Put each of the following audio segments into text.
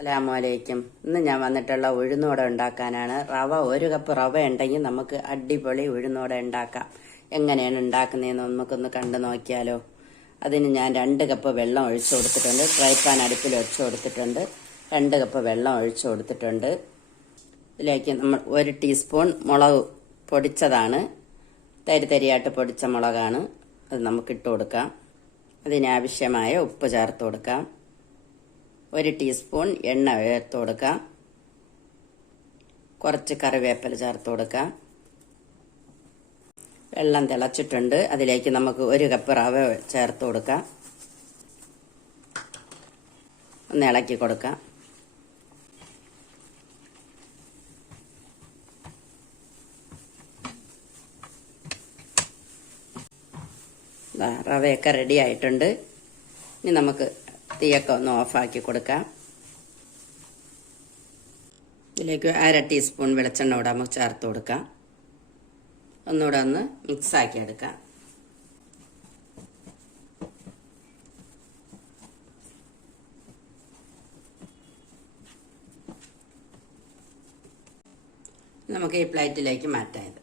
അസ്സലാമലൈക്കും. ഇന്ന് ഞാൻ വന്നിട്ടുള്ള ഉഴുന്നുവട ഉണ്ടാക്കാനാണ്. ഒരു കപ്പ് റവ ഉണ്ടെങ്കിൽ നമുക്ക് അടിപൊളി ഉഴുന്നുവട ഉണ്ടാക്കാം. എങ്ങനെയാണ് ഉണ്ടാക്കുന്നതെന്ന് നമുക്കൊന്ന് കണ്ടു നോക്കിയാലോ. അതിന് ഞാൻ 2 കപ്പ് വെള്ളം ഒഴിച്ചു കൊടുത്തിട്ടുണ്ട്. ഫ്രൈ പാൻ അടുപ്പിൽ വെച്ച് കൊടുത്തിട്ടുണ്ട്. 2 കപ്പ് വെള്ളം ഒഴിച്ചു കൊടുത്തിട്ടുണ്ട്. ഇതിലേക്ക് നമ്മൾ 1 ടീസ്പൂൺ മുളക് പൊടിച്ചതാണ്, തരിതരിയായിട്ട് പൊടിച്ച മുളകാണ്. അത് നമുക്ക് ഇട്ട് കൊടുക്കാം. അതിനാവശ്യമായ ഉപ്പ് ചേർത്ത് കൊടുക്കാം. 1 ടീസ്പൂൺ എണ്ണ ചേർത്ത് കൊടുക്കാം. കുറച്ച് കറിവേപ്പില ചേർത്ത് കൊടുക്കാം. വെള്ളം തിളച്ചിട്ടുണ്ട്. അതിലേക്ക് നമുക്ക് 1 കപ്പ് റവ ചേർത്ത് കൊടുക്കാം. ഒന്ന് ഇളക്കി കൊടുക്കാം. റവയൊക്കെ റെഡി ആയിട്ടുണ്ട്. ഇനി നമുക്ക് തീയൊക്കെ ഒന്ന് ഓഫാക്കി കൊടുക്കാം. ഇതിലേക്ക് 1/2 ടീസ്പൂൺ വെളിച്ചെണ്ണ കൂടെ നമുക്ക് ചേർത്ത് കൊടുക്കാം. ഒന്നുകൂടെ ഒന്ന് മിക്സാക്കി എടുക്കാം. നമുക്ക് ഈ പ്ലേറ്റിലേക്ക് മാറ്റാം. ഇത്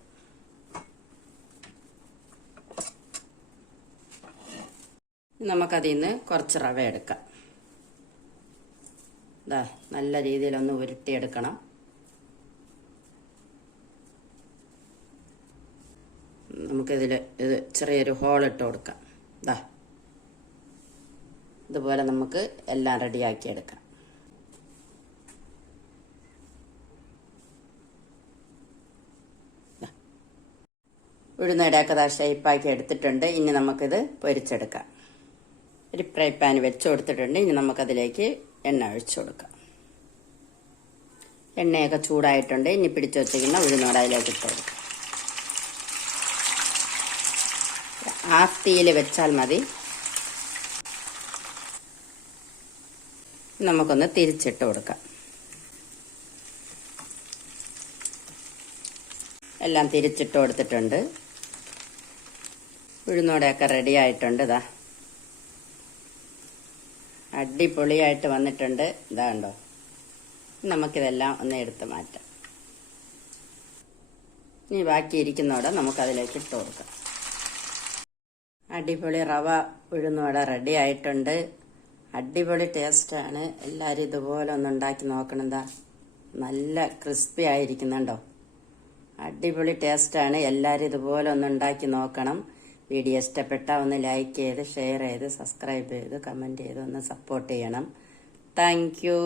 നമുക്കതിൽ നിന്ന് കുറച്ച് റവ എടുക്കാം. നല്ല രീതിയിലൊന്ന് ഉരുട്ടിയെടുക്കണം. നമുക്കിതിൽ ഇത് ചെറിയൊരു ഹോൾ ഇട്ട് കൊടുക്കാം. ഇതുപോലെ നമുക്ക് എല്ലാം റെഡിയാക്കി എടുക്കാം. ഉഴുന്നടയൊക്കെ ഷേപ്പാക്കി എടുത്തിട്ടുണ്ട്. ഇനി നമുക്കിത് പൊരിച്ചെടുക്കാം. ഒരു ഫ്രൈ പാൻ വെച്ച് കൊടുത്തിട്ടുണ്ട്. ഇനി നമുക്കതിലേക്ക് എണ്ണ ഒഴിച്ചു കൊടുക്കാം. എണ്ണയൊക്കെ ചൂടായിട്ടുണ്ട്. ഇനി പിടിച്ചു വച്ചിരിക്കുന്ന ഉഴുന്നുവടയിലേക്ക് ഇട്ട് കൊടുക്കാം. ഹാഫ് തീയിൽ വെച്ചാൽ മതി. നമുക്കൊന്ന് തിരിച്ചിട്ട് കൊടുക്കാം. എല്ലാം തിരിച്ചിട്ട് കൊടുത്തിട്ടുണ്ട്. ഉഴുന്നുവടയൊക്കെ റെഡി ആയിട്ടുണ്ട്. അടിപൊളിയായിട്ട് വന്നിട്ടുണ്ട്. കണ്ടോ. നമുക്കിതെല്ലാം ഒന്ന് എടുത്ത് മാറ്റാം. ഇനി ബാക്കിയിരിക്കുന്നവിടെ നമുക്കതിലേക്ക് ഇട്ട് കൊടുക്കാം. അടിപൊളി റവ ഉഴുന്നുവട റെഡി ആയിട്ടുണ്ട്. അടിപൊളി ടേസ്റ്റാണ്. എല്ലാവരും ഇതുപോലെ ഒന്ന് ഉണ്ടാക്കി നോക്കണം. നല്ല ക്രിസ്പി ആയിരിക്കുന്നുണ്ടോ. അടിപൊളി ടേസ്റ്റാണ്. എല്ലാവരും ഇതുപോലെ ഒന്ന് ഉണ്ടാക്കി നോക്കണം. വീഡിയോ ഇഷ്ടപ്പെട്ടാൽ ഒന്ന് ലൈക്ക് ചെയ്ത് ഷെയർ ചെയ്ത് സബ്സ്ക്രൈബ് ചെയ്ത് കമൻറ്റ് ചെയ്ത് ഒന്ന് സപ്പോർട്ട് ചെയ്യണം. Thank you.